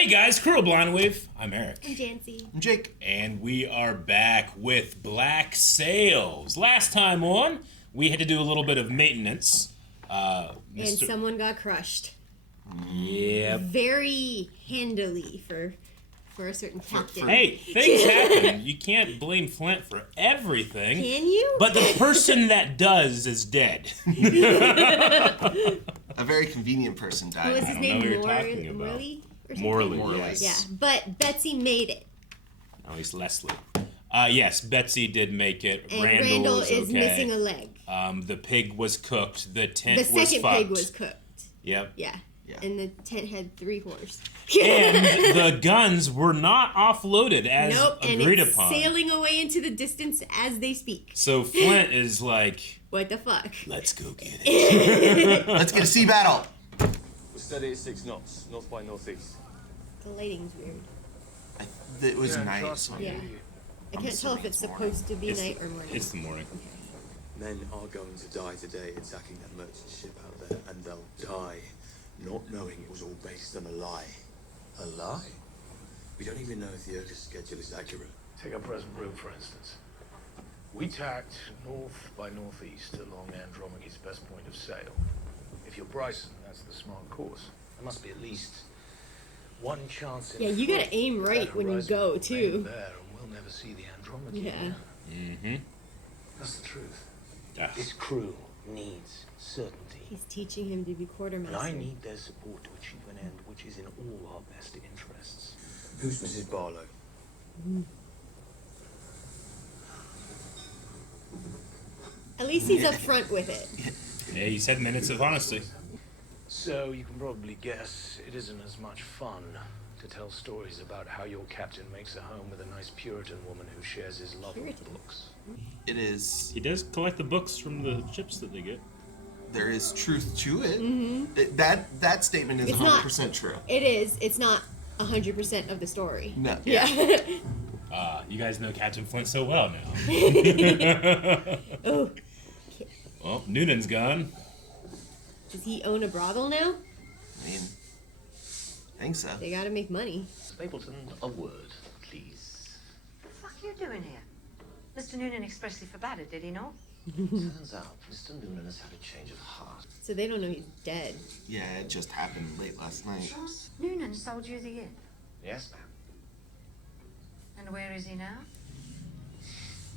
Hey guys, Cruel Blind Wave. I'm Eric. I'm Janci. I'm Jake. And we are back with Black Sails. Last time on, we had to do a little bit of maintenance. And someone got crushed. Yep. Very handily for a certain captain. Hey, things happen. You can't blame Flint for everything. Can you? But the person that does is dead. A very convenient person died. What was his name? Morley? Morley. Yes. Yeah, but Betsy made it. No, he's Leslie. Yes, Betsy did make it. And Randall is okay. missing a leg. The pig was cooked. The tent The was fucked. second pig was cooked. Yep. Yeah. And the tent had 3 horses. And the guns were not offloaded as agreed it's upon. Sailing away into the distance as they speak. So Flint is like, what the fuck? let's go get it. Let's get a sea battle. We're steady at 6 knots, north by northeast. The lighting's weird. It was night. Yeah. I can't tell if it's supposed to be night or morning. It's the morning. Men are going to die today attacking that merchant ship out there, and they'll die not knowing it was all based on a lie. A lie? We don't even know if the Urga schedule is accurate. Take our present route, for instance. We tacked north by northeast along Andromache's best point of sail. If you're Bryson, that's the smart course. There must be at least one chance in You gotta aim right when you go, too. There, and we'll never see the Andromache. Yeah. Mm-hmm. That's the truth. Yeah. This crew needs certainty. He's teaching him to be quartermaster. And I need their support to achieve an end which is in all our best interests. Who's Mrs. Barlow? At least he's up front with it. Yeah, he said minutes of honesty. So you can probably guess it isn't as much fun to tell stories about how your captain makes a home with a nice Puritan woman who shares his love of books. It is. He does collect the books from the ships that they get. There is truth to it. That statement is 100% true. It is. It's not 100% of the story. No. Yeah. You guys know Captain Flint so well now. Oh. Well, Noonan's gone. Does he own a brothel now? I mean, I think so. They gotta make money. Stapleton, a word, please. What the fuck are you doing here? Mr. Noonan expressly forbade it, did he not? Turns out Mr. Noonan has had a change of heart. So they don't know he's dead. Yeah, it just happened late last night. Noonan sold you the inn. Yes, ma'am. And where is he now?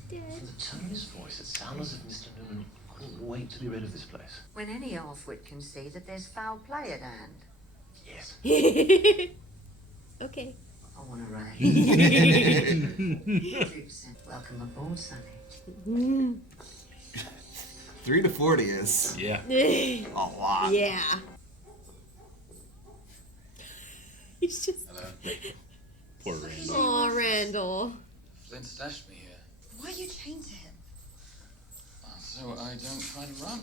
Dead. From the tone of his voice, it sounds as if Mr. Noonan couldn't wait to be rid of this place. When any half-wit can see that there's foul play at hand. Yes. Okay. I want to rag. Welcome aboard, Sonny. 3 to 40 is Yeah. a lot. Yeah. He's just. Hello. Poor Randall. Aw, Randall. Flint stashed me here. Why are you chained to him? So I don't try to run.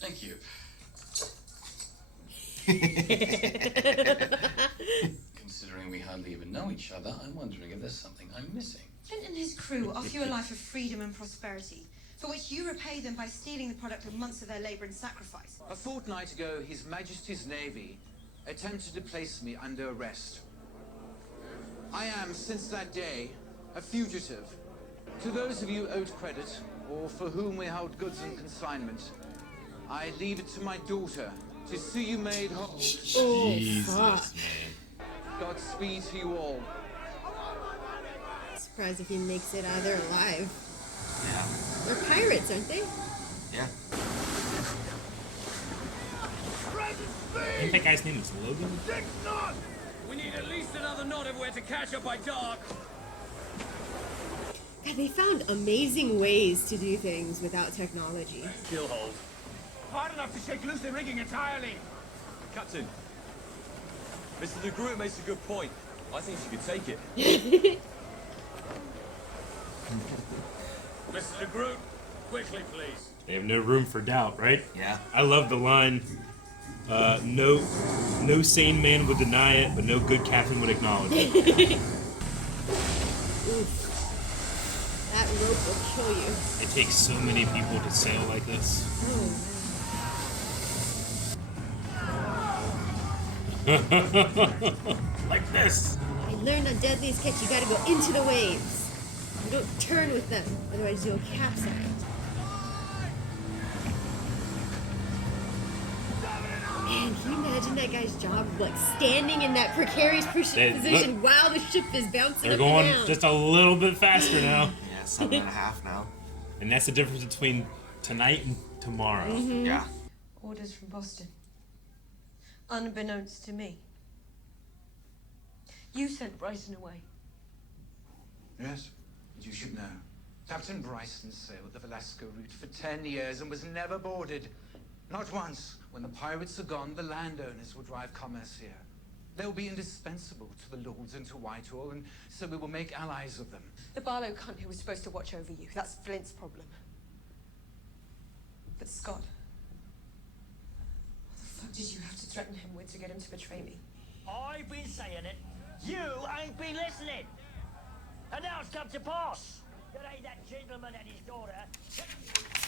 Thank you. Considering we hardly even know each other, I'm wondering if there's something I'm missing. Flint and his crew offer you a life of freedom and prosperity, for which you repay them by stealing the product of months of their labour and sacrifice. A fortnight ago, His Majesty's Navy attempted to place me under arrest. I am, since that day, a fugitive. To those of you owed credit, or for whom we held goods in consignment, I leave it to my daughter to see you made whole. Oh, Jesus, fuck. man. Godspeed to you all. Surprised if he makes it out of there alive. Yeah. They're pirates, aren't they? Yeah. I think that guy's name is Logan. We need at least another knot if we're to catch her by dark. God, they found amazing ways to do things without technology. Still hold. Hard enough to shake loose the rigging entirely. Captain, Mr. de Groot makes a good point. I think she could take it. Mr. de Groot, quickly, please. They have no room for doubt, right? Yeah. I love the line, no sane man would deny it, but no good captain would acknowledge it. Oof. That rope will kill you. It takes so many people to sail like this. Oh, Like this. I learned on Deadliest Catch you gotta go into the waves. You don't turn with them, otherwise you'll capsize. Man, can you imagine that guy's job, like standing in that precarious position while the ship is bouncing They're up going and down? just a little bit faster now. Yeah, 7.5 now. And that's the difference between tonight and tomorrow. Mm-hmm. Yeah. Orders from Boston. Unbeknownst to me. You sent Bryson away. Yes, you should know. Captain Bryson sailed the Velasco route for 10 years and was never boarded. Not once. When the pirates are gone, the landowners will drive commerce here. They'll be indispensable to the lords and to Whitehall, and so we will make allies of them. The Barlow cunt who was supposed to watch over you. That's Flint's problem. But Scott, what the fuck did you have to threaten him with to get him to betray me? I've been saying it. You ain't been listening. And now it's come to pass. It ain't that gentleman and his daughter.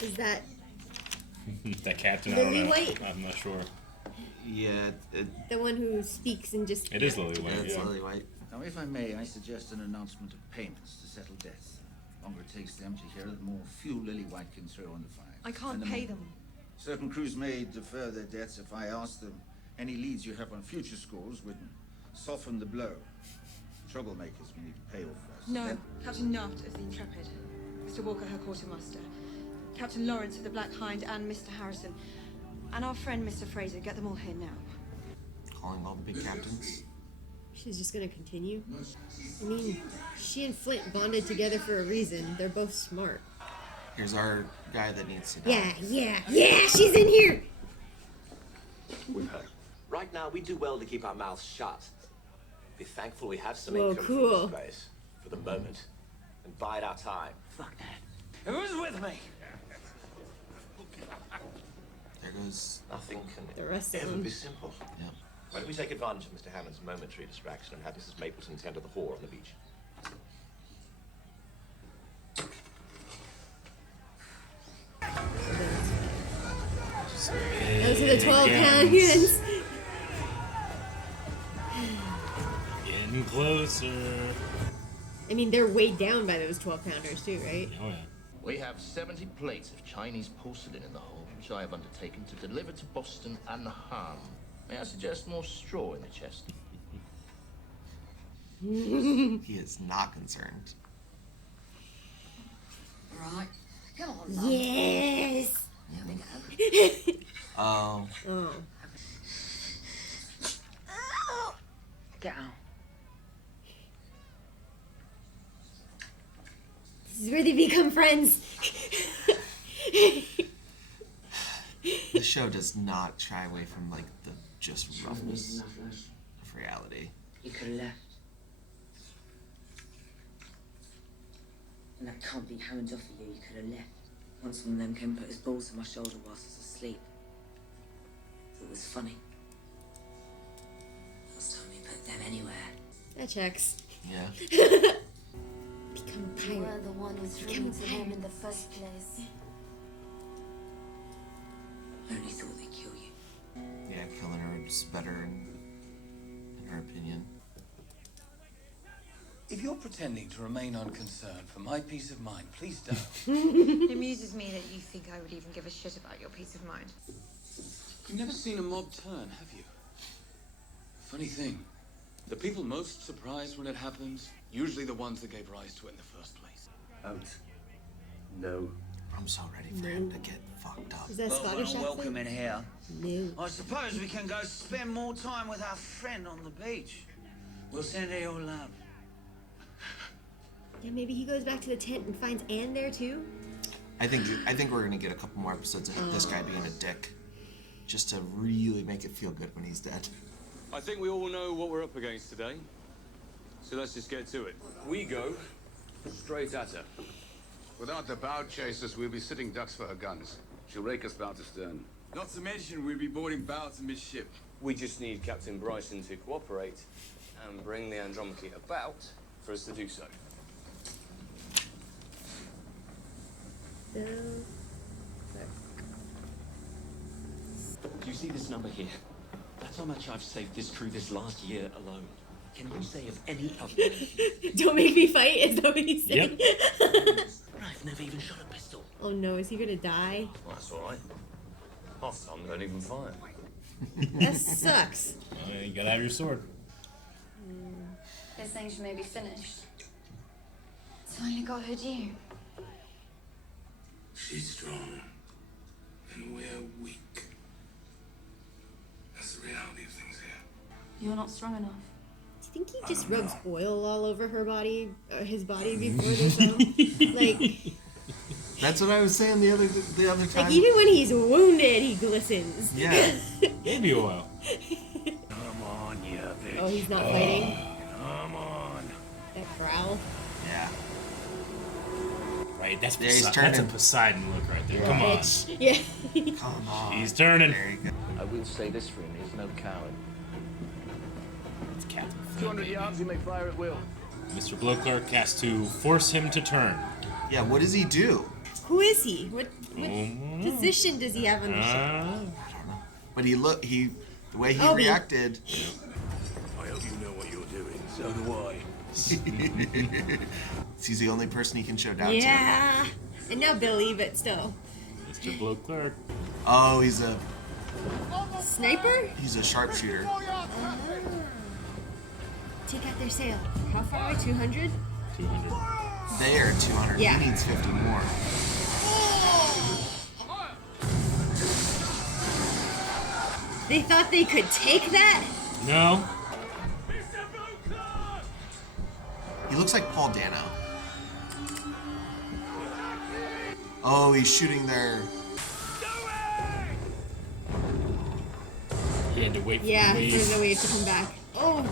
Is that That captain, I don't Lily know. White? I'm not sure. Yeah, the one who speaks and just... It is Lily White, it's yeah. Lily White. Now, if I may, I suggest an announcement of payments to settle debts. The longer it takes them to hear it, the more fuel Lily White can throw on the fire. I can't And the pay more- them. Certain crews may defer their debts if I ask them. Any leads you have on future scores would soften the blow. Troublemakers we need to pay off first. No, Then- Captain Naft of the Intrepid, Mr. Walker, her quartermaster, Captain Lawrence of the Black Hind, and Mr. Harrison, and our friend Mr. Fraser. Get them all here now. Calling all the big captains. She's just gonna continue? I mean, she and Flint bonded together for a reason. They're both smart. Here's our guy that needs to die. Yeah, she's in here! We've heard. Right now, we do well to keep our mouths shut. Be thankful we have some Whoa, income cool. from this place for the moment, and bide our time. Fuck that. Who's with me? There goes. Nothing can The rest of ever them. be simple. Yeah. Why don't we take advantage of Mr. Hammond's momentary distraction and have Mrs. Mapleton tend to the whore on the beach? Those are the 12-pound hens. Getting closer. I mean, they're weighed down by those 12-pounders too, right? Oh, yeah. We have 70 plates of Chinese porcelain in the hold, which I have undertaken to deliver to Boston and Ham. May I suggest more straw in the chest? He is not concerned. Right. Come on, love. Yes! Here we go. Oh. Oh. Get out. This is where they become friends. The show does not shy away from like the just roughness of reality. You could have left. And that can't be Hammond's offer you. You could have left. Once one of them came and put his balls on my shoulder whilst I was asleep. It was funny. Last time he put them anywhere. That checks. Yeah. Become a You pirate. were the one who threw me to him in the first place. I only thought they'd kill you. Yeah, killing her is better in her opinion. If you're pretending to remain unconcerned for my peace of mind, please don't. It amuses me that you think I would even give a shit about your peace of mind. You've never seen a mob turn, have you? Funny thing, the people most surprised when it happens, usually the ones that gave rise to it in the first place. Out. No. I'm so ready for him to get fucked up. Is that Scottish accent? welcome in here. No. I suppose we can go spend more time with our friend on the beach. We'll send her your love. Yeah, maybe he goes back to the tent and finds Anne there too? I think we're gonna get a couple more episodes of this guy being a dick, just to really make it feel good when he's dead. I think we all know what we're up against today. So let's just get to it. We go straight at her. Without the bow chasers, we'll be sitting ducks for her guns. She'll rake us bow to stern. Not to mention we'll be boarding bow to midship. We just need Captain Bryson to cooperate and bring the Andromache about for us to do so. Do you see this number here? That's how much I've saved this crew this last year alone. Can you say of any of them? Don't make me fight, is that what he's saying? I've never even shot a pistol. Oh no, is he gonna die? Well, that's all right. Half the time they don't even fire. That sucks. Well, you gotta have your sword. They're saying she may be finished. It's only got her due. She's strong, and we're weak. That's the reality of things here. You're not strong enough. Do you think he just rubs oil all over her body, or his body before they film? Like, That's what I was saying the other time. like even when he's wounded, he glistens. Yeah. Baby oil. Come on, you bitch. Oh, he's not fighting. Come on. That growl. Yeah. Right, that's, Yeah, he's that's a turning. Poseidon look right there. Yeah. Come on. Bitch. Yeah. Come on. He's turning. There you go. I will say this for him, he's no coward. It's Captain 200 yards, he may fire at will. Mr. Beauclerc has to force him to turn. Yeah, what does he do? Who is he? What position does he have on the ship? But the way he Obi. reacted. I hope you know what you're doing. So do I. He's the only person he can show doubt Yeah. And now Billy, but still. Mr. Beauclerc. Oh, he's a Sniper? sharpshooter. Take out their sail. How far away? 200? 200. They are 200. Yeah. He needs 50 more. They thought they could take that? No. He looks like Paul Dano. Oh, he's shooting their. He had to wait for Yeah, the wave. there's no way to come back. Oh,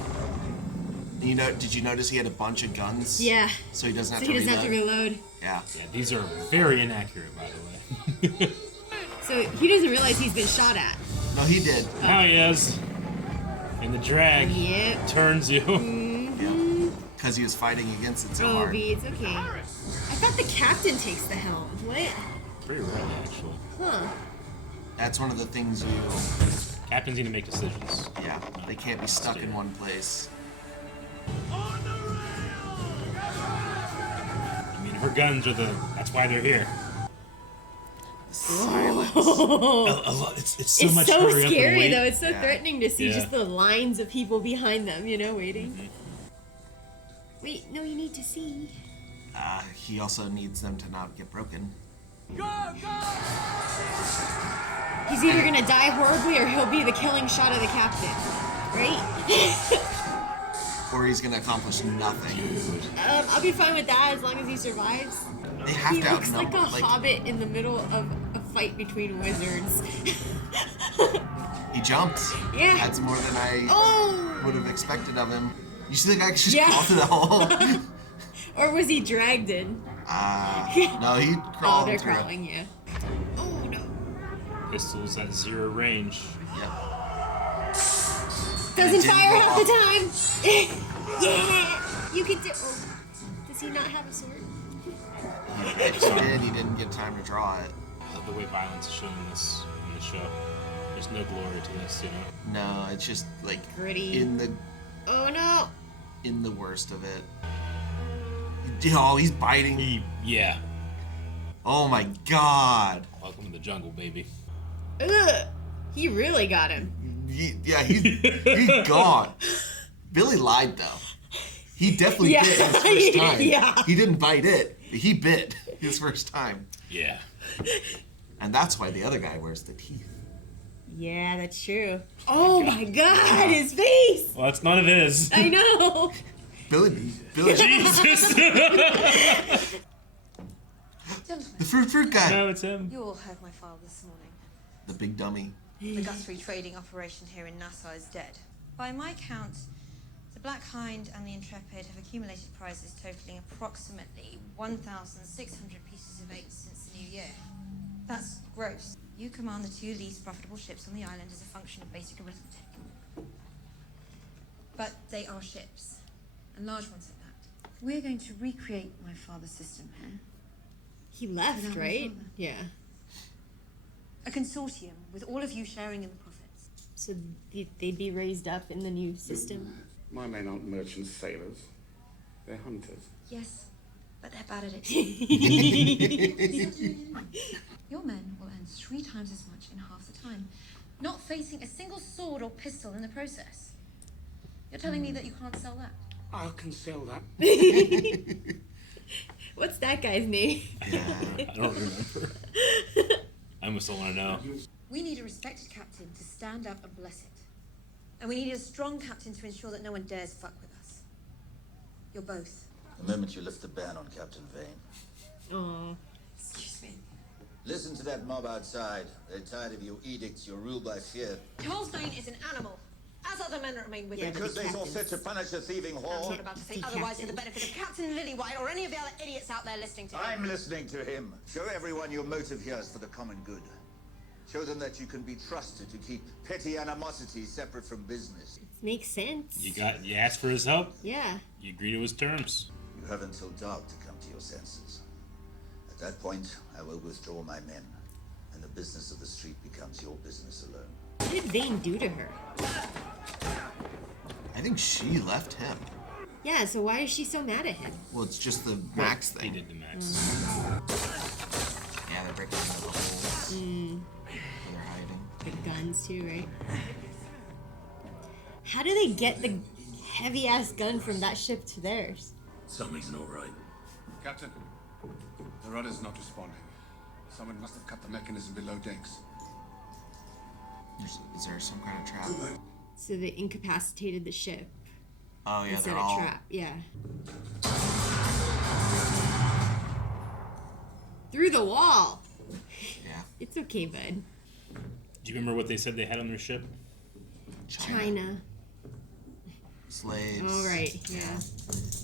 You know? Did you notice he had a bunch of guns? yeah. So he doesn't have So to he doesn't reload. have to reload. Yeah. Yeah, these are very inaccurate, by the way. So he doesn't realize he's been shot at. No, he did. Now he is. And the drag Yep. turns you. Because he was fighting against it so Oh, hard. B, it's okay. I thought the captain takes the helm. What? Pretty rarely, actually. Huh. That's one of the things you. Captains need to make decisions. Yeah, they can't be stuck in one place. I mean, her guns are that's why they're here. Silence. It's so much so hurry up and scary wait. though. It's so Yeah. threatening to see Yeah. just the lines of people behind them, you know, waiting. Wait, no, you need to see. He also needs them to not get broken. He's either gonna die horribly or he'll be the killing shot of the captain, right? Or he's gonna accomplish nothing. I'll be fine with that as long as he survives. They have He to looks like outnumber. a hobbit in the middle of a fight between wizards. He jumped. Yeah. That's more than I Oh! would have expected of him. You see the guy just Yeah. crawled to the hole? Or was he dragged in? No, he Oh, crawled they're through it. crawling, yeah. Oh no. Pistols at 0 range. Doesn't didn't fire go half the time. Yeah, you can do. Oh. Does he not have a sword? If he did, he didn't get time to draw it. I love the way violence is shown in this show. There's no glory to this, you know. No, it's just like Gritty. Oh no. in the worst of it. Oh, he's biting. Yeah. Oh my god. Welcome to the jungle, baby. Ugh. He really got him. He's gone. Billy lied though. He definitely Yeah. bit his first time. Yeah. He didn't bite it. He bit his first time. Yeah. And that's why the other guy wears the teeth. Yeah, that's true. Oh my god, his face! Well, it's none of his. I know. Billy. Jesus. The fruit guy. No, it's him. You all heard my file this morning. The big dummy. The Guthrie trading operation here in Nassau is dead. By my count, the Black Hind and the Intrepid have accumulated prizes totaling approximately 1,600 pieces of eight since the new year. That's gross. You command the two least profitable ships on the island as a function of basic arithmetic. But they are ships, and large ones at that. We're going to recreate my father's system here. He left, Without my right? father. Yeah. A consortium with all of you sharing in the profits. So they'd be raised up in the new system. My men aren't merchant sailors. They're hunters. Yes, but they're bad at it. Your men will earn 3 times as much in half the time, not facing a single sword or pistol in the process. You're telling me that you can't sell that? I can sell that. What's that guy's name? Yeah, I don't remember. I must want to know. We need a respected captain to stand up and bless it. And we need a strong captain to ensure that no one dares fuck with us. You're both. The moment you lift the ban on Captain Vane. Oh. Excuse me. Listen to that mob outside. They're tired of your edicts, your rule by fear. Charles Vane is an animal, as other men that remain with him. Because they saw fit to punish a thieving I'm whore. not about to say otherwise for the benefit of Captain Lillywhite or any of the other idiots out there listening to him. I'm listening to him. Show everyone your motive here is for the common good. Show them that you can be trusted to keep petty animosity separate from business. Makes sense. You asked for his help. Yeah. You agree to his terms. You have until dark to come to your senses. At that point, I will withdraw my men, and the business of the street becomes your business alone. What did Vane do to her? I think she left him. Yeah, so why is she so mad at him? Well, it's just the Max thing. He did the Max. Yeah, they're breaking into the holes. Where they're hiding. The guns too, right? How do they get the heavy-ass gun from that ship to theirs? Something's not right. Captain, the rudder's not responding. Someone must have cut the mechanism below decks. Is there some kind of trap? So they incapacitated the ship. Oh yeah, Instead they're of all... trap, yeah. Through the wall! Yeah. It's okay, bud. Do you remember what they said they had on their ship? China. Slaves. Oh, right, yeah.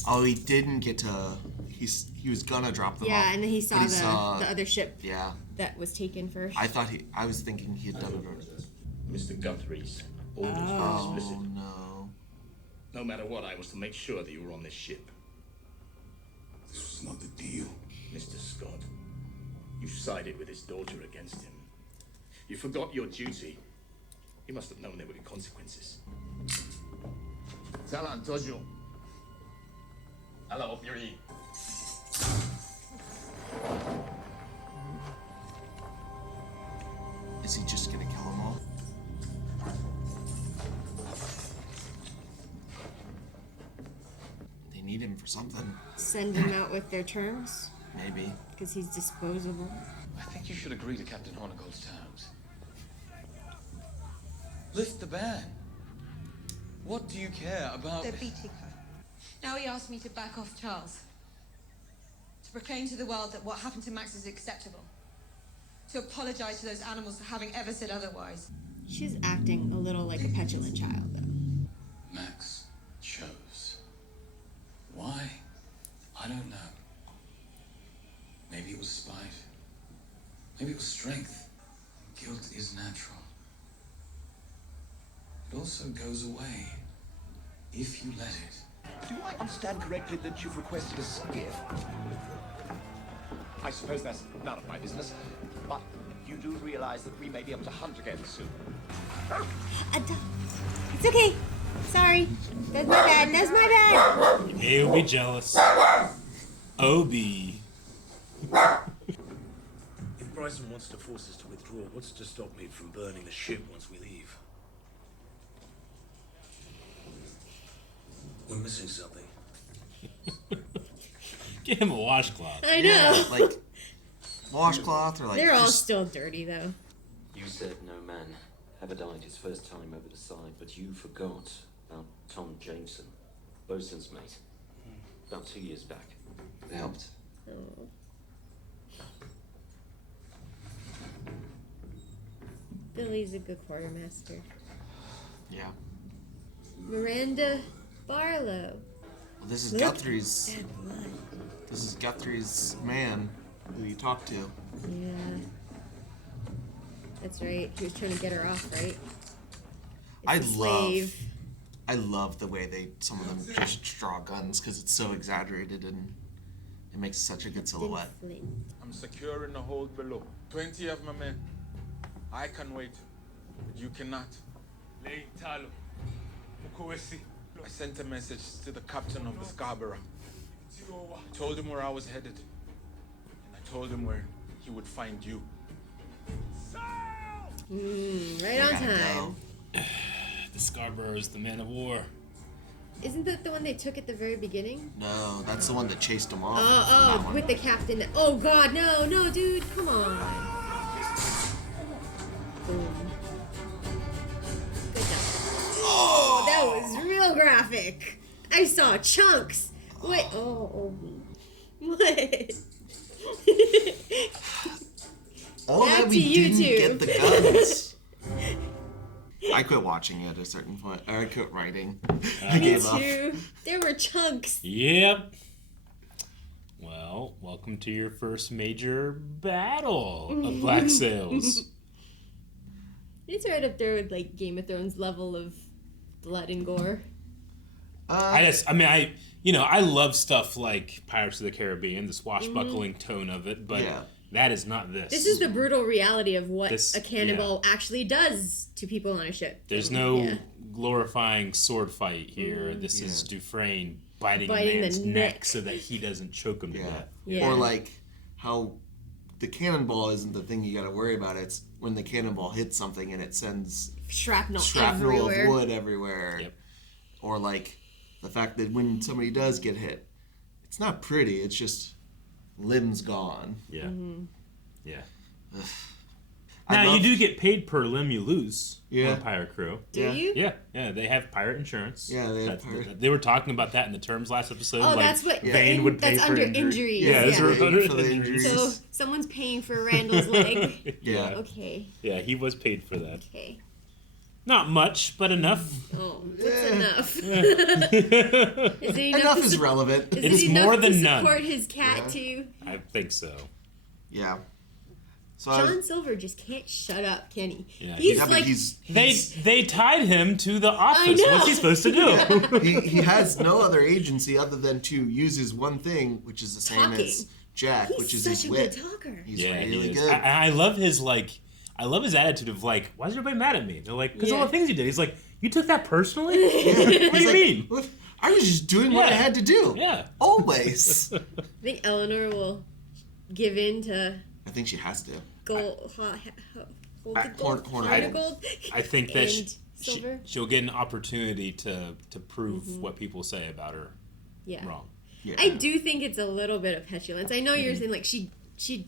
Oh, he didn't get to... He was gonna drop them off. Yeah, and then he but saw the other ship Yeah. that was taken first. I was thinking he had done it already. Mr. Guthrie's orders were Oh, explicit. no. No matter what, I was to make sure that you were on this ship. This was not the deal. Mr. Scott, you sided with his daughter against him. You forgot your duty. You must have known there would be consequences. Talan, Tojo. Hello, Fury. Is he just gonna kill them all? They need him for something. Send him out with their terms? Maybe. Because he's disposable. I think you should agree to Captain Hornigold's terms. Lift the ban. What do you care about... They're beating her. Now he asked me to back off Charles. To proclaim to the world that what happened to Max is acceptable. To apologize to those animals for having ever said otherwise. She's acting a little like a petulant child, though. Max chose. Why? I don't know. Maybe it was spite. Maybe it was strength. Guilt is natural. It also goes away if you let it. Do I understand correctly that you've requested a skiff? I suppose that's none of my business, but you do realize that we may be able to hunt again soon. It's okay. Sorry. That's my bad. That's my bad. He'll be jealous. Obi. If Bryson wants to force us to withdraw, what's to stop me from burning the ship once we leave? We're missing something. Get him a washcloth. I know. Yeah, like washcloth or like. They're all just- still dirty, though. You said no man ever died his first time over the side, but you forgot about Tom Jameson, bosun's mate, about 2 years back. It helped. Oh. Billy's a good quartermaster. Yeah. Miranda Barlow. Well, this is Look Guthrie's. at that blood. This is Guthrie's man who you talked to. Yeah. That's right. He was trying to get her off, right? It's a slave. I love the way some of them just draw guns because it's so exaggerated and it makes such a good silhouette. I'm secure in the hold below. 20 of my men. I can wait, but you cannot. I sent a message to the captain of the Scarborough. I told him where I was headed. And I told him where he would find you. Right on time. The Scarborough is the man of war. Isn't that the one they took at the very beginning? No, that's the one that chased him off. Oh, with the captain. Oh God, no, dude, come on. Boom. Good job. Oh, that was real graphic. I saw chunks. Wait. Oh. What? Oh, Back that we to you didn't two. get the guns. I quit watching at a certain point. Or I quit writing. I Me gave up. too. There were chunks. Yep. Well, welcome to your first major battle of Black Sails. It's right up there with like Game of Thrones level of blood and gore. I love stuff like Pirates of the Caribbean, the swashbuckling tone of it, but that is not this. This is the brutal reality of what This- a cannonball actually does to people on a ship. There's no glorifying sword fight here. This is Dufresne biting a man's the neck neck. so that he doesn't choke him to death. Or like how the cannonball isn't the thing you got to worry about. It's when the cannonball hits something and it sends shrapnel of everywhere. wood everywhere. Yep. Or like the fact that when somebody does get hit, it's not pretty. It's just limbs gone. Yeah. Yeah. I Now, love- you do get paid per limb you lose Yeah. on a pirate crew. Do you? Yeah, they have pirate insurance. Yeah, they have That's- They were talking about that in the terms last episode. Oh, like that's what Vane would pay that's for under injury. injuries. Yeah, that's yeah. under for the injuries. So someone's paying for Randall's leg. Yeah. Okay. Yeah, he was paid for that. Okay. Not much, but enough. Oh, what's enough? Is it Enough to is su- relevant. Is It is it enough more to than none. support his cat too? I think so. Yeah. So John Silver just can't shut up, can he? Yeah, he's but like They tied him to the office. know. What's he supposed to do? he has no other agency other than to use his one thing, which is the same Talking. as Jack, He's which is such his a wit. good talker. He's Yeah, he really is. good. I love his I love his attitude of like, why is everybody mad at me? They're like, because all Yeah. the things he did. He's like, you took that personally? What do He's you like, mean? "Well, I was just doing what I had to do. Yeah. Always. I think Eleanor will give in to I think she has to. gold. Hold the gold. Horn- Heart of gold. I think that And silver. she'll get an opportunity to prove what people say about her Yeah. wrong. Yeah. I do think it's a little bit of petulance. I know you're saying like she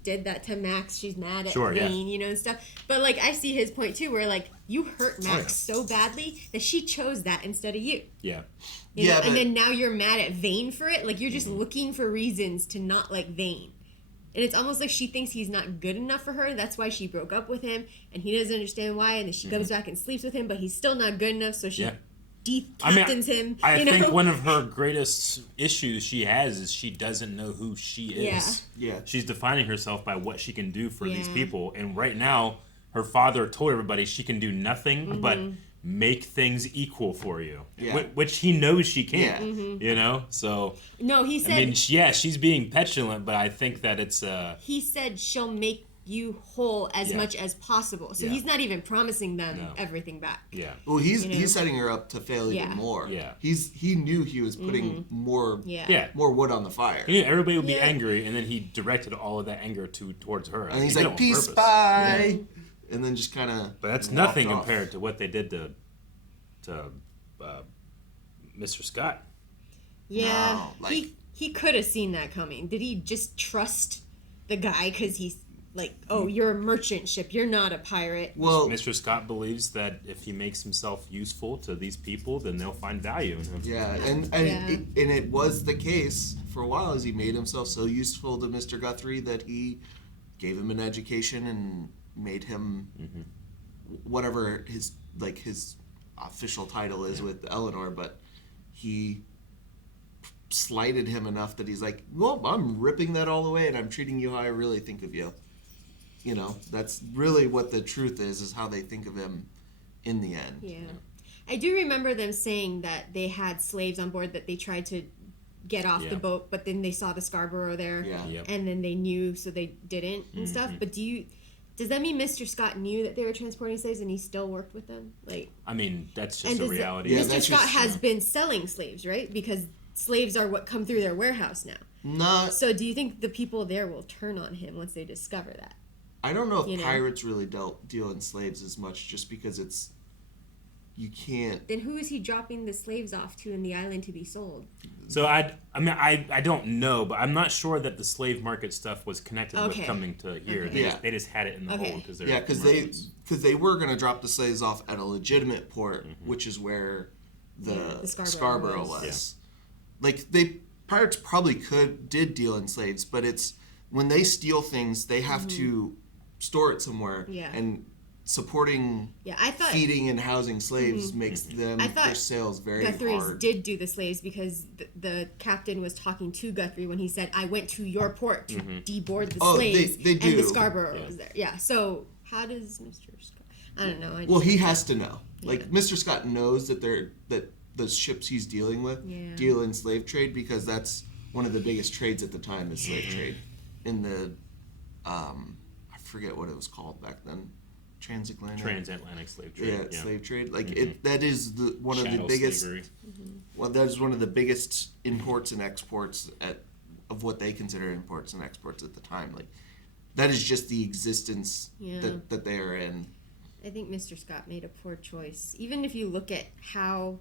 did that to Max. She's mad at Sure, yeah. Vane, you know, and stuff. But like I see his point too, where like you hurt Max so badly that she chose that instead of you. Yeah. You Yeah, know? but- And then now you're mad at Vane for it. Like you're just looking for reasons to not like Vane. And it's almost like she thinks he's not good enough for her. That's why she broke up with him, and he doesn't understand why. And then she comes back and sleeps with him, but he's still not good enough. So she Yeah. captains him. I you know? think one of her greatest issues she has is she doesn't know who she is. Yeah. She's defining herself by what she can do for these Yeah. people. And right now, her father told everybody she can do nothing but make things equal for you. Yeah. Which he knows she can't. Yeah. You know? So, No, he said I mean, she's being petulant, but I think that it's... he said she'll make you whole as Yeah. much as possible. So Yeah. he's not even promising them No. everything back. Yeah. Well, he's You know? he's setting her up to fail Yeah. even more. Yeah. He knew he was putting more Yeah. more wood on the fire. He knew everybody would be Yeah. angry, and then he directed all of that anger towards her. And he's He did it like, on "Peace, purpose." bye," and then just kind of. But that's nothing compared to what they did to Mr. Scott. Yeah, No, like- he could have seen that coming. Did he just trust the guy because he's like, oh, you're a merchant ship, you're not a pirate? Well, Mr. Scott believes that if he makes himself useful to these people, then they'll find value in him. yeah, and it was the case for a while as he made himself so useful to Mr. Guthrie that he gave him an education and made him whatever his official title is with Eleanor, but he slighted him enough that he's like, well, I'm ripping that all away and I'm treating you how I really think of you. You know, that's really what the truth is how they think of him in the end. Yeah. I do remember them saying that they had slaves on board that they tried to get off the Yeah. boat, but then they saw the Scarborough there, Yeah. Yep. and then they knew, so they didn't and stuff. But Does that mean Mr. Scott knew that they were transporting slaves and he still worked with them? Like, I mean, that's just a reality. Mr. Scott has been selling slaves, right? Because slaves are what come through their warehouse now. So do you think the people there will turn on him once they discover that? I don't know if pirates really deal in slaves as much, just because you can't. Then who is he dropping the slaves off to in the island to be sold? So I don't know, but I'm not sure that the slave market stuff was connected with coming to here. Okay. They just had it in the hold because they're because they were going to drop the slaves off at a legitimate port, which is where the Scarborough was. Yeah. Like pirates probably did deal in slaves, but it's when they steal things, they have to store it somewhere, and supporting feeding and housing slaves makes their sales very hard. Did do the slaves because the captain was talking to Guthrie when he said, I went to your port to deboard the slaves, they do. And the Scarborough was there. Yeah, so how does Mr. Scott... I don't know. Well, he has to know. Like, Mr. Scott knows that the ships he's dealing with deal in slave trade, because that's one of the biggest trades at the time is slave trade. In the... I forget what it was called back then. Transatlantic slave trade. Yeah, slave trade. Like that is one of the biggest. Well, that is one of the biggest imports and exports of what they consider imports and exports at the time. Like that is just the existence that they are in. I think Mr. Scott made a poor choice. Even if you look at how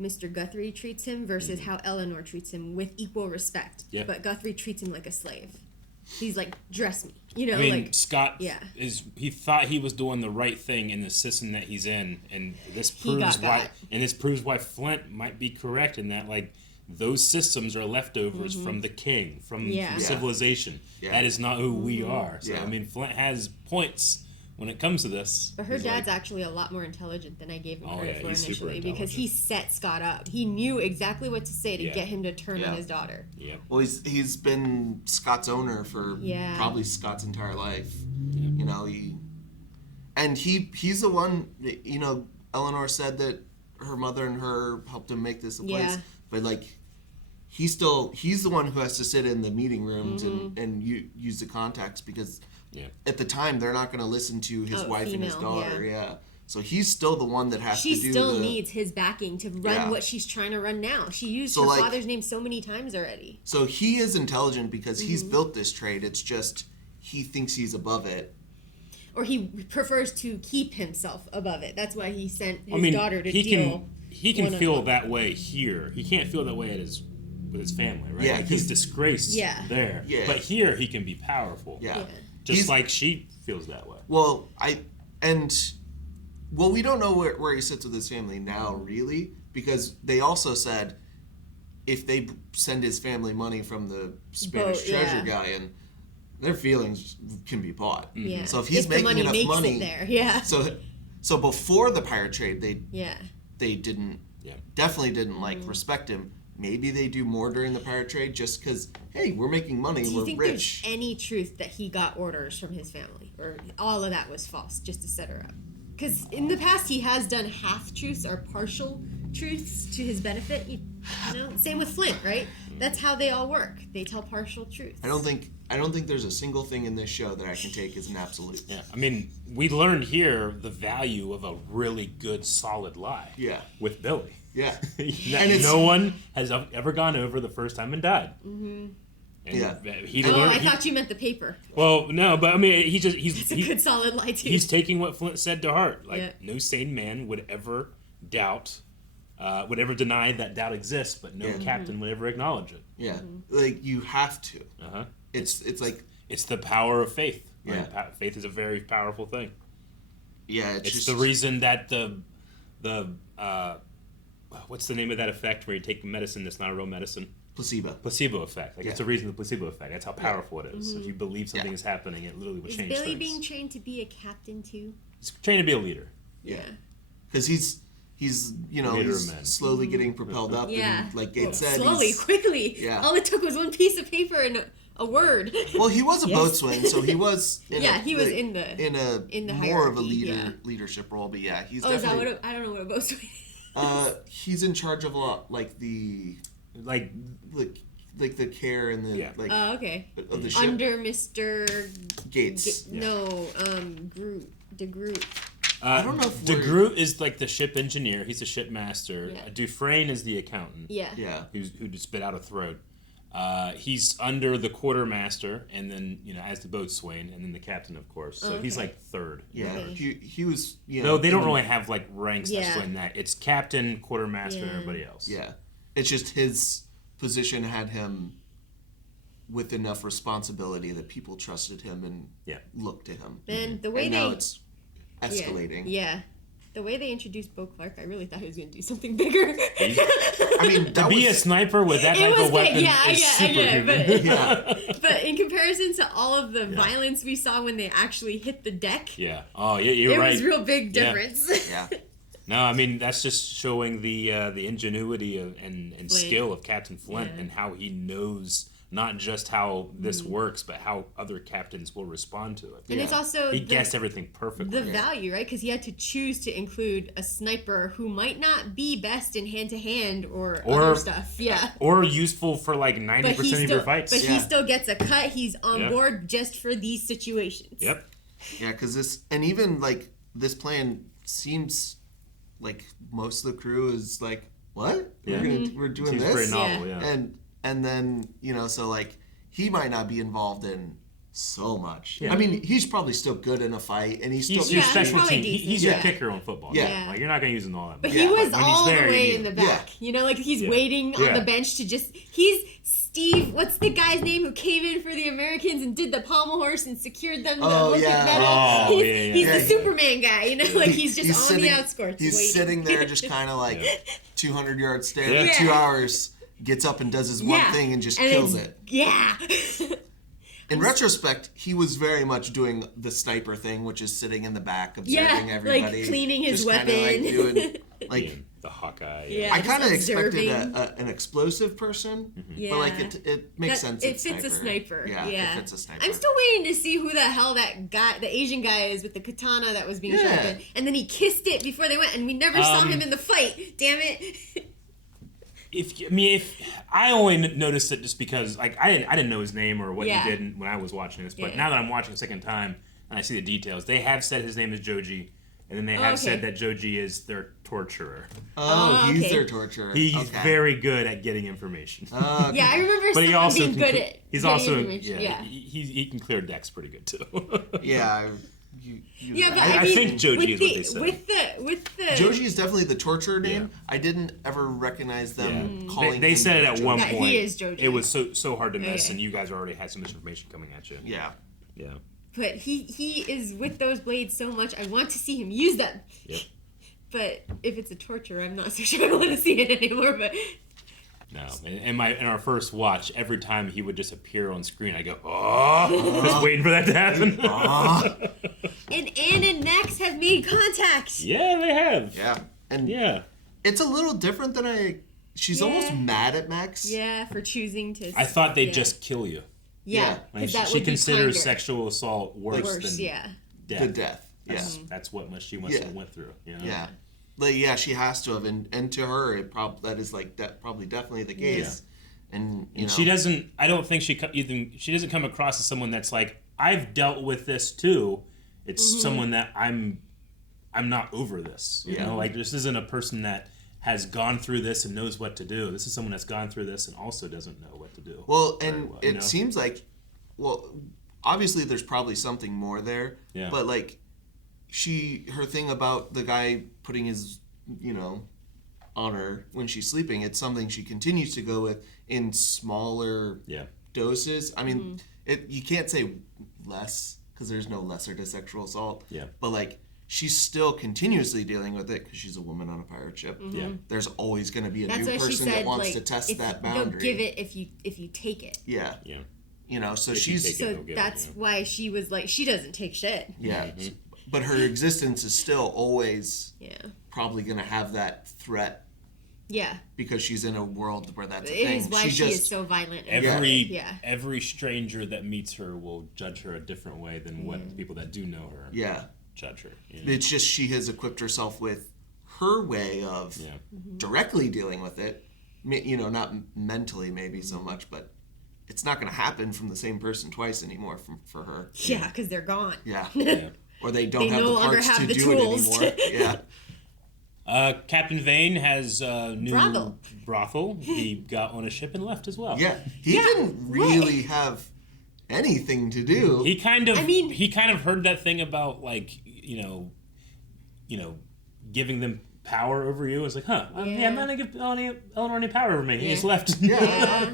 Mr. Guthrie treats him versus how Eleanor treats him with equal respect, but Guthrie treats him like a slave. He's like, dress me. You know, I mean, Scott he thought he was doing the right thing in the system that he's in, and this proves why Flint might be correct in that, like, those systems are leftovers from the king, from civilization. Yeah. That is not who we are. So I mean, Flint has points when it comes to this. But her dad's actually a lot more intelligent than I gave him credit for initially, because he set Scott up. He knew exactly what to say to get him to turn on his daughter. Yeah. Well, he's been Scott's owner for probably Scott's entire life. Yeah. You know, he's the one. You know, Eleanor said that her mother and her helped him make this a place, but like. He's the one who has to sit in the meeting rooms and use the contacts, because at the time they're not going to listen to his wife and his daughter. Yeah. So he's still the one that has to do She still needs his backing to run what she's trying to run now. She used her father's name so many times already. So he is intelligent because he's built this trade. It's just he thinks he's above it. Or he prefers to keep himself above it. That's why he sent his daughter to deal. He can feel that way here. He can't feel that way with his family, right? Yeah, like he's disgraced there. Yeah. But here he can be powerful. Yeah. Just like she feels that way. Well, we don't know where he sits with his family now, really, because they also said if they send his family money from the Spanish treasure guy, and their feelings can be bought. Yeah. So if he's making enough money, it there. So before the pirate trade, they definitely didn't respect him. Maybe they do more during the pirate trade just because, hey, we're making money, we're rich. Do you think there's any truth that he got orders from his family? Or all of that was false just to set her up? Because in the past he has done half-truths or partial truths to his benefit. You know, same with Flint, right? That's how they all work. They tell partial truths. I don't think there's a single thing in this show that I can take as an absolute. Yeah, I mean, we learned here the value of a really good, solid lie. Yeah. With Billy. Yeah. And no one has ever gone over the first time and died. Mm-hmm. And I thought you meant the paper. Well, no, but I mean, he's a good solid lie too. He's taking what Flint said to heart. Like, no sane man would ever doubt, would ever deny that doubt exists, but no captain would ever acknowledge it. Yeah, like you have to. It's like it's the power of faith. Yeah, right? Faith is a very powerful thing. Yeah, it's just the reason that the what's the name of that effect where you take medicine that's not a real medicine? Placebo effect. Like it's the reason the placebo effect. That's how powerful it is. If you believe something is happening, it literally will change things. Is Billy being trained to be a captain too? He's trained to be a leader. Yeah, because he's he's slowly getting propelled up. Yeah, and like Gates said, quickly. Yeah, all it took was one piece of paper and a word. Well, he was a boatswain, so he was. He was in the more of a leadership role. But yeah, he's. Is that what I don't know what a boatswain is. He's in charge of a lot, like the care and the like. Oh, okay. Of the ship. Under Mr. Gates. De Groot. I don't know if De Groot is like the ship engineer. He's the ship master. Yeah. Dufresne is the accountant. Yeah. Yeah. Who just spit out a throat. He's under the quartermaster, and then as the boatswain, and then the captain, of course. So he's like third. Yeah. He was. No, they don't really have like ranks in that. It's captain, quartermaster, and everybody else. Yeah. It's just his position had him with enough responsibility that people trusted him and looked to him. And the way and they now it's escalating. Yeah. The way they introduced Beauclerc, I really thought he was going to do something bigger. I mean, to be a sniper with that type of weapon is superhuman. But in comparison to all of the violence we saw when they actually hit the deck, you're right. It was a real big difference. Yeah. No, I mean that's just showing the ingenuity and skill of Captain Flint and how he knows not just how this works, but how other captains will respond to it. And it's also he guessed everything perfectly. The value, right? Because he had to choose to include a sniper who might not be best in hand-to-hand or other stuff. Yeah. Or useful for like 90% of your fights. But he still gets a cut. He's on board just for these situations. Yep. Yeah, because even like this plan seems like most of the crew is like, what? Yeah. We're doing Seems this? pretty novel, yeah. And then, so like he might not be involved in so much. Yeah. I mean, he's probably still good in a fight, and he's your special team. He's your kicker on football. Yeah. Like you're not going to use him all that much. But he was all the way in the back. Yeah. Like he's waiting on the bench to he's Steve, what's the guy's name who came in for the Americans and did the pommel horse and secured them to Olympic medal? He's the Superman guy, like he's just on the outskirts. He's waiting. sitting there just kind of like 200 yards stare for 2 hours, gets up and does his one thing and just kills it. Yeah. In retrospect, he was very much doing the sniper thing, which is sitting in the back, observing everybody. Like cleaning his weapon. Like the Hawkeye. Yeah, I kind of expected an explosive person, but like it makes sense. It fits a sniper. Yeah, it fits a sniper. I'm still waiting to see who the hell that guy, the Asian guy is with the katana that was being sharpened. And then he kissed it before they went, and we never saw him in the fight. Damn it. If I only noticed it just because like I didn't know his name or what he did when I was watching this, but now that I'm watching a second time and I see the details, they have said his name is Joji, and then they have said that Joji is their torturer. He's their torturer. He's very good at getting information. Yeah, I remember someone being good at he's getting also information. he can clear decks pretty good too. But I think Joji is what they said. With the Joji is definitely the torturer name. I didn't ever recognize them calling. They said it at one point. He is Joji. It was so hard to miss, and you guys already had so much information coming at you. Yeah. But he is with those blades so much. I want to see him use them. Yep. But if it's a torture, I'm not so sure I want to see it anymore. But no, in our first watch, every time he would just appear on screen, I go, just waiting for that to happen. And Anne and Max have made contact. Yeah, they have. Yeah, and it's a little different than she's almost mad at Max. Yeah, for choosing to. I thought they'd just kill you. Yeah, like she considers sexual assault worse than death. The death. That's what much she must have went through. Yeah. Like, she has to have, and to her, that is like probably definitely the case. Yeah. And she doesn't. I don't think she doesn't come across as someone that's like, I've dealt with this too. It's someone that I'm not over this. You know, like this isn't a person that has gone through this and knows what to do. This is someone that's gone through this and also doesn't know what to do. Well, and it seems like, obviously there's probably something more there. Yeah. But like, her thing about the guy putting his, on her when she's sleeping, it's something she continues to go with in smaller doses. I mean, you can't say less because there's no lesser to sexual assault. Yeah. But like, she's still continuously dealing with it because she's a woman on a pirate ship. Yeah. There's always going to be a new person that wants to test that boundary. You'll give it if you take it. Yeah. Yeah. So that's why she was like, she doesn't take shit. Yeah. But her existence is still always probably going to have that threat. Yeah. Because she's in a world where that's a thing. It is why she is so violent. Every stranger that meets her will judge her a different way than what people that do know her judge her. It's just she has equipped herself with her way of directly dealing with it. not mentally maybe so much, but it's not going to happen from the same person twice anymore for her. Yeah, because they're gone. Yeah. Or they don't have no the parts have to the do tools. it anymore. Yeah. Captain Vane has a new brothel. He got on a ship and left as well. Yeah. He didn't really have anything to do. He kind of heard that thing about like, giving them power over you. It's like, I'm not gonna give Eleanor any power over me. He just left.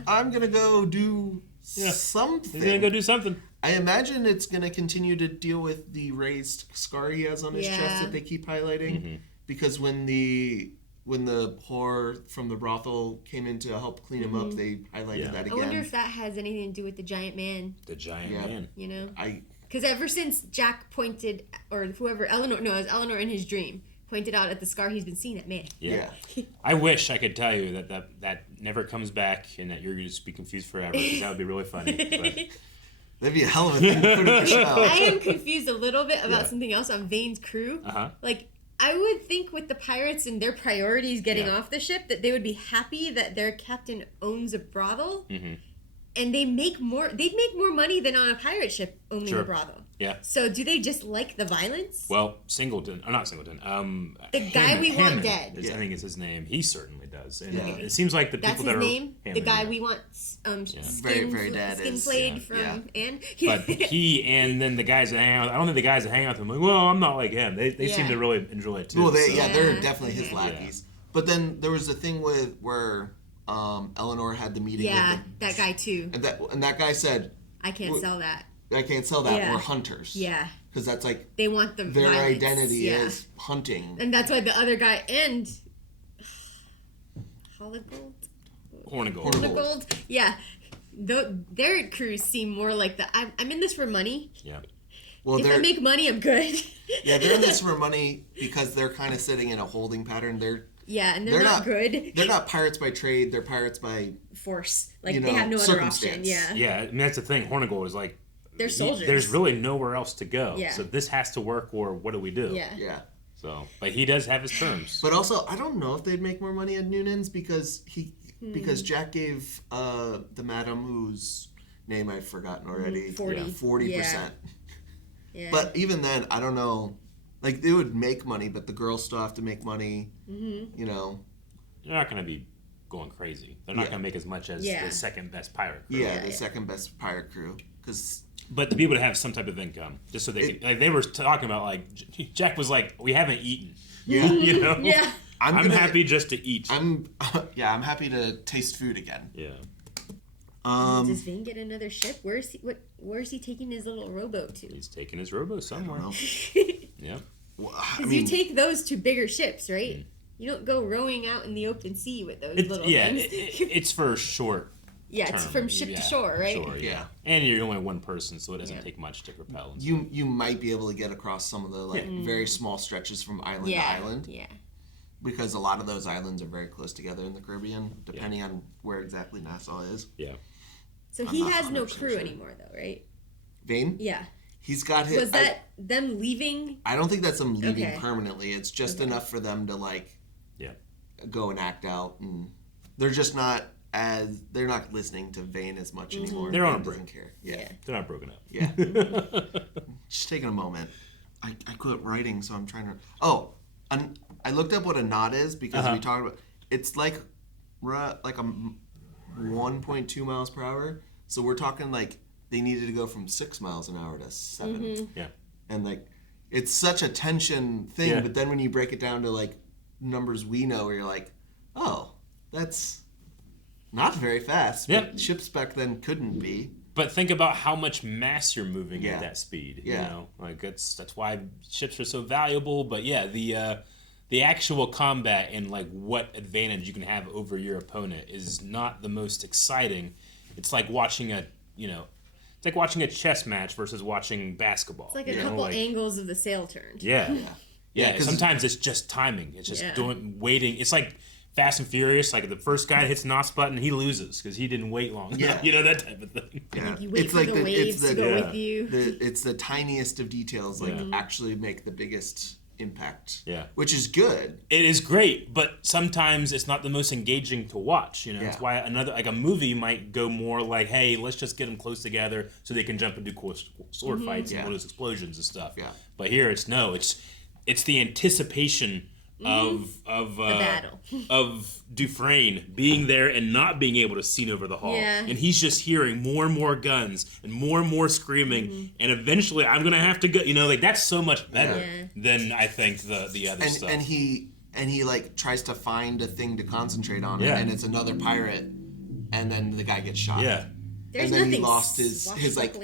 I'm gonna go do something. He's gonna go do something. I imagine it's gonna continue to deal with the raised scar he has on his chest that they keep highlighting, because when the whore from the brothel came in to help clean him up, they highlighted that again. I wonder if that has anything to do with the giant man. The giant man. Because ever since Jack pointed, or whoever, Eleanor in his dream, pointed out at the scar he's been seeing, that man. Yeah. I wish I could tell you that never comes back and that you're going to just be confused forever, because that would be really funny. But... That'd be a hell of a thing to put in the show. I am confused a little bit about something else on Vane's crew. Like, I would think with the pirates and their priorities getting off the ship that they would be happy that their captain owns a brothel. And they'd make more money than on a pirate ship owning a brothel. Yeah. So do they just like the violence? Well, not Singleton. The guy we want dead. I think is his name. He certainly does. And it seems like the people that are... That's his name? The guy we want very, very dead skin flayed from Anne? But he and then the guys that hang out... I don't think the guys that hang out with him like, well, I'm not like him. They seem to really enjoy it too. Well, they're definitely his lackeys. But then there was a thing where Eleanor had the meeting with that guy too. And that guy said... I can't sell that. I can't sell that. We're hunters. Yeah. Because that's like... They want their violence. Identity is hunting. And that's why the other guy and... Hornigold. Yeah. Their crews seem more like I'm in this for money. Yeah. Well, if I make money, I'm good. Yeah, they're in this for money because they're kind of sitting in a holding pattern. And they're not good. They're not pirates by trade. They're pirates by force. Like they have no other option. Yeah. Yeah, I mean that's the thing. Hornigold is like they're soldiers. There's really nowhere else to go. Yeah. So this has to work, or what do we do? Yeah. So, but he does have his terms. But also, I don't know if they'd make more money at Noonan's because Jack gave the madam whose name I've forgotten already 40%. Yeah. But even then, I don't know. Like they would make money, but the girls still have to make money. They're not going to be going crazy. They're not going to make as much as the second best pirate crew. Yeah, the second best pirate crew. But to be able to have some type of income, just so they could, like they were talking about, like Jack was like, we haven't eaten. Yeah, Yeah. I'm happy just to eat. I'm happy to taste food again. Yeah. Does Vane get another ship? Where's he taking his little rowboat to? He's taking his rowboat somewhere. Yeah. Because you take those to bigger ships, right? You don't go rowing out in the open sea with those little things. It's for short. Yeah, it's from ship to shore, right? Shore, yeah. And you're only one person, so it doesn't take much to propel. You might be able to get across some of the very small stretches from island to island. Yeah. Because a lot of those islands are very close together in the Caribbean, depending on where exactly Nassau is. Yeah. So he has no crew anymore, though, right? Vane? Yeah. He's got his... Was that them leaving? I don't think that's them leaving permanently. It's just enough for them to, go and act out. And they're just not they're not listening to Vane as much anymore. They're on a break. Doesn't care. Yeah. They're not broken up. Yeah. Just taking a moment. I quit writing, so I'm trying to... Oh, I looked up what a knot is because we talked about... It's like a 1.2 miles per hour. So we're talking they needed to go from 6 miles an hour to 7. Mm-hmm. Yeah. And it's such a tension thing, but then when you break it down to numbers we know, where you're like, oh, that's not very fast. But ships back then couldn't be. But think about how much mass you're moving at that speed. Yeah. That's why ships are so valuable. But the actual combat and what advantage you can have over your opponent is not the most exciting. It's like watching a chess match versus watching basketball. It's like a couple angles of the sail turned. Yeah. Yeah. Sometimes it's just timing. It's just waiting. It's like Fast and Furious. Like the first guy hits Knott's button, he loses because he didn't wait long enough. That type of thing. Yeah. You wait for the waves to go with you. It's the tiniest of details actually make the biggest impact. Yeah. Which is good. It is great, but sometimes it's not the most engaging to watch. That's why a movie might go more like, hey, let's just get them close together so they can jump and do cool sword fights and those explosions and stuff. Yeah. But here it's the anticipation of the battle of Dufresne being there and not being able to see over the hall, and he's just hearing more and more guns and more screaming, and eventually I'm gonna have to go. That's so much better than I think the other stuff. And he like tries to find a thing to concentrate on, and it's another pirate, and then the guy gets shot. Yeah. There's and then nothing he lost his like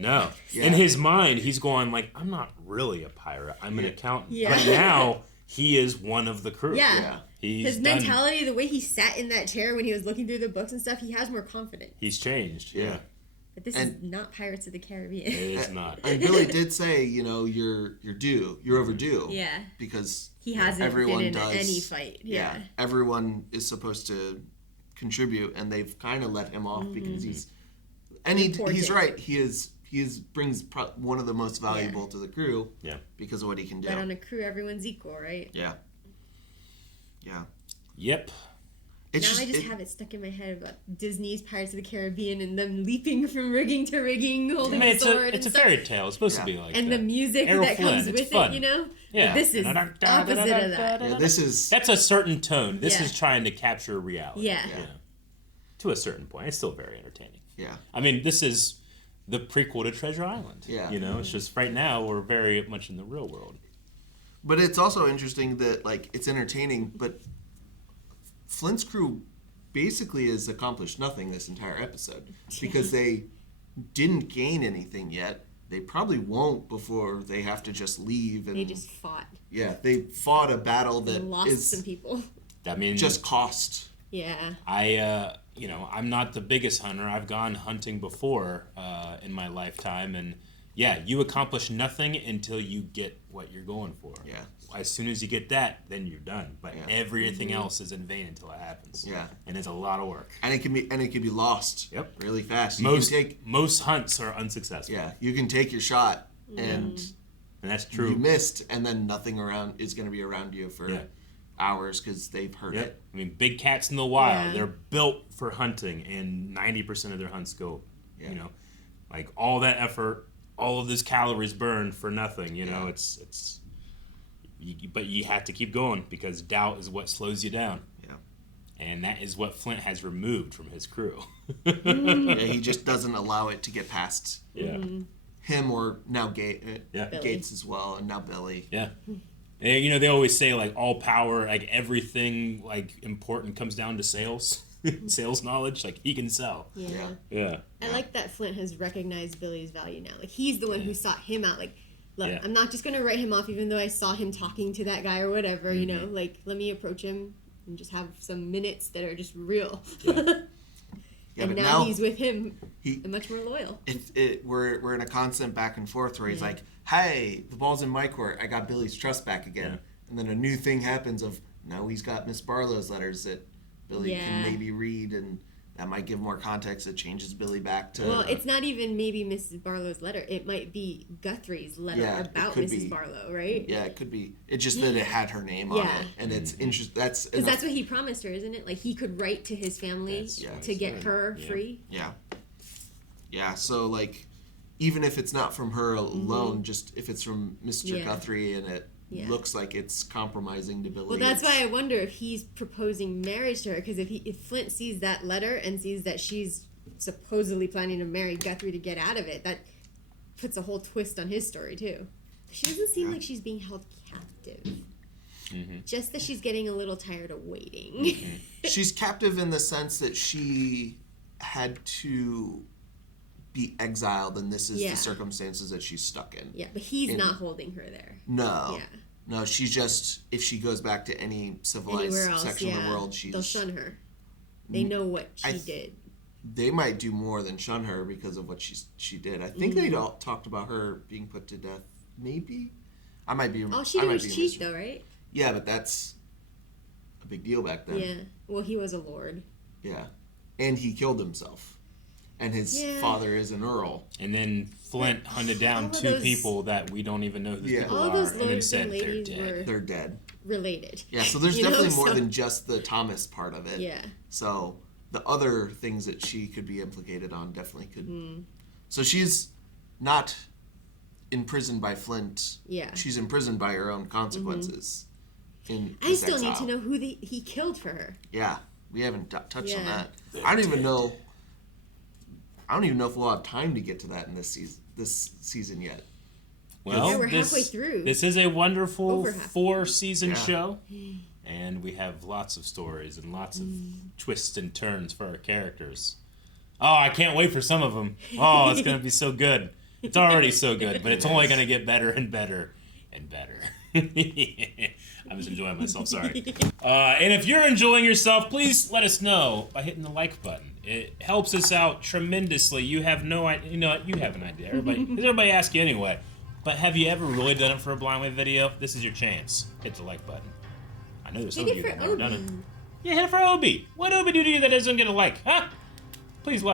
no. In his mind, he's going like, I'm not really a pirate. I'm an accountant. Yeah. But now he is one of the crew. Yeah. His mentality, the way he sat in that chair when he was looking through the books and stuff, he has more confidence. He's changed. Yeah. But this is not Pirates of the Caribbean. It is not. And Billy did say, you're due. You're overdue. Yeah. Because he hasn't been in any fight. Yeah. Everyone is supposed to contribute, and they've kind of let him off because he's right. He brings one of the most valuable to the crew. Yeah. Because of what he can do. But on a crew, everyone's equal, right? Yeah. Yeah. Yep. I just have it stuck in my head about Disney's Pirates of the Caribbean and them leaping from rigging to rigging, holding a sword. It's a fairy tale. It's supposed to be like and that. the music that comes with fun. it, Yeah. But this is opposite of that. Yeah, that's a certain tone. This is trying to capture reality. Yeah. To a certain point. It's still very entertaining. Yeah. I mean, this is the prequel to Treasure Island. Yeah. It's just right now we're very much in the real world. But it's also interesting that it's entertaining, but Flint's crew basically has accomplished nothing this entire episode because they didn't gain anything yet. They probably won't before they have to just leave. And they just fought. Yeah, they fought a battle that lost some people. That means just cost. Yeah. I'm not the biggest hunter. I've gone hunting before in my lifetime, and you accomplish nothing until you get what you're going for. Yeah. As soon as you get that, then you're done. But everything else is in vain until it happens. Yeah. And it's a lot of work. And it can be lost. Yep. Really fast. Most hunts are unsuccessful. Yeah. You can take your shot and that's true. You missed, and then nothing around is going to be around you for hours because they've heard it. I mean, big cats in the wild, they're built for hunting, and 90% of their hunts go, all that effort, all of those calories burned for nothing. But you have to keep going because doubt is what slows you down. Yeah. And that is what Flint has removed from his crew. He just doesn't allow it to get past him or now Gates as well, and now Billy. Yeah. And, they always say all power, everything important comes down to sales. Sales knowledge, he can sell. Yeah. I like that Flint has recognized Billy's value now. He's the one who sought him out. Look, I'm not just going to write him off even though I saw him talking to that guy or whatever, let me approach him and just have some minutes that are just real. And now he's with him and much more loyal. We're in a constant back and forth where he's like, hey, the ball's in my court. I got Billy's trust back again. And then a new thing happens of now he's got Miss Barlow's letters that Billy can maybe read, and that might give more context. It changes Billy back to... Well, it's not even maybe Mrs. Barlow's letter. It might be Guthrie's letter about Mrs. Barlow, right? Yeah, it could be. It's just that it had her name on it, and it's interesting. Because that's what he promised her, isn't it? He could write to his family to get her free. Yeah. Yeah, so, even if it's not from her alone, just if it's from Mr. Guthrie and it looks like it's compromising to Billy. Well, that's why I wonder if he's proposing marriage to her, because if Flint sees that letter and sees that she's supposedly planning to marry Guthrie to get out of it, that puts a whole twist on his story too. She doesn't seem like she's being held captive. Just that she's getting a little tired of waiting. She's captive in the sense that she had to be exiled, and this is the circumstances that she's stuck in. Yeah, but he's not holding her there. No. Yeah. No, she's just, if she goes back to any civilized section of the world, they'll shun her. They know what she did. They might do more than shun her because of what she did. I think they all talked about her being put to death. Maybe? I might be... All she did was cheat, though, right? Yeah, but that's a big deal back then. Yeah. Well, he was a lord. Yeah. And he killed himself. and his father is an earl. And then Flint hunted down two people that we don't even know who these people all are, those and then lords said and they're ladies dead. They're dead. Related. Yeah, so there's definitely more than just the Thomas part of it. Yeah. So the other things that she could be implicated on definitely could. So she's not imprisoned by Flint. Yeah. She's imprisoned by her own consequences. I still need to know who he killed for her. Yeah, we haven't touched on that. I don't even know if we'll have time to get to that in this season yet. Well, we're halfway through. This is a wonderful 4-season show, and we have lots of stories and lots of twists and turns for our characters. Oh, I can't wait for some of them. Oh, it's going to be so good. It's already so good, but it's only going to get better and better and better. I was enjoying myself, sorry. And if you're enjoying yourself, please let us know by hitting the like button. It helps us out tremendously. You have no idea. You know what? You have an idea. Everybody asks you anyway. But have you ever really done it for a Blind Wave video? This is your chance. Hit the like button. I know there's some of you that have never done it. Yeah, hit it for Obi. What Obi do to you that doesn't get a like? Huh? Please like.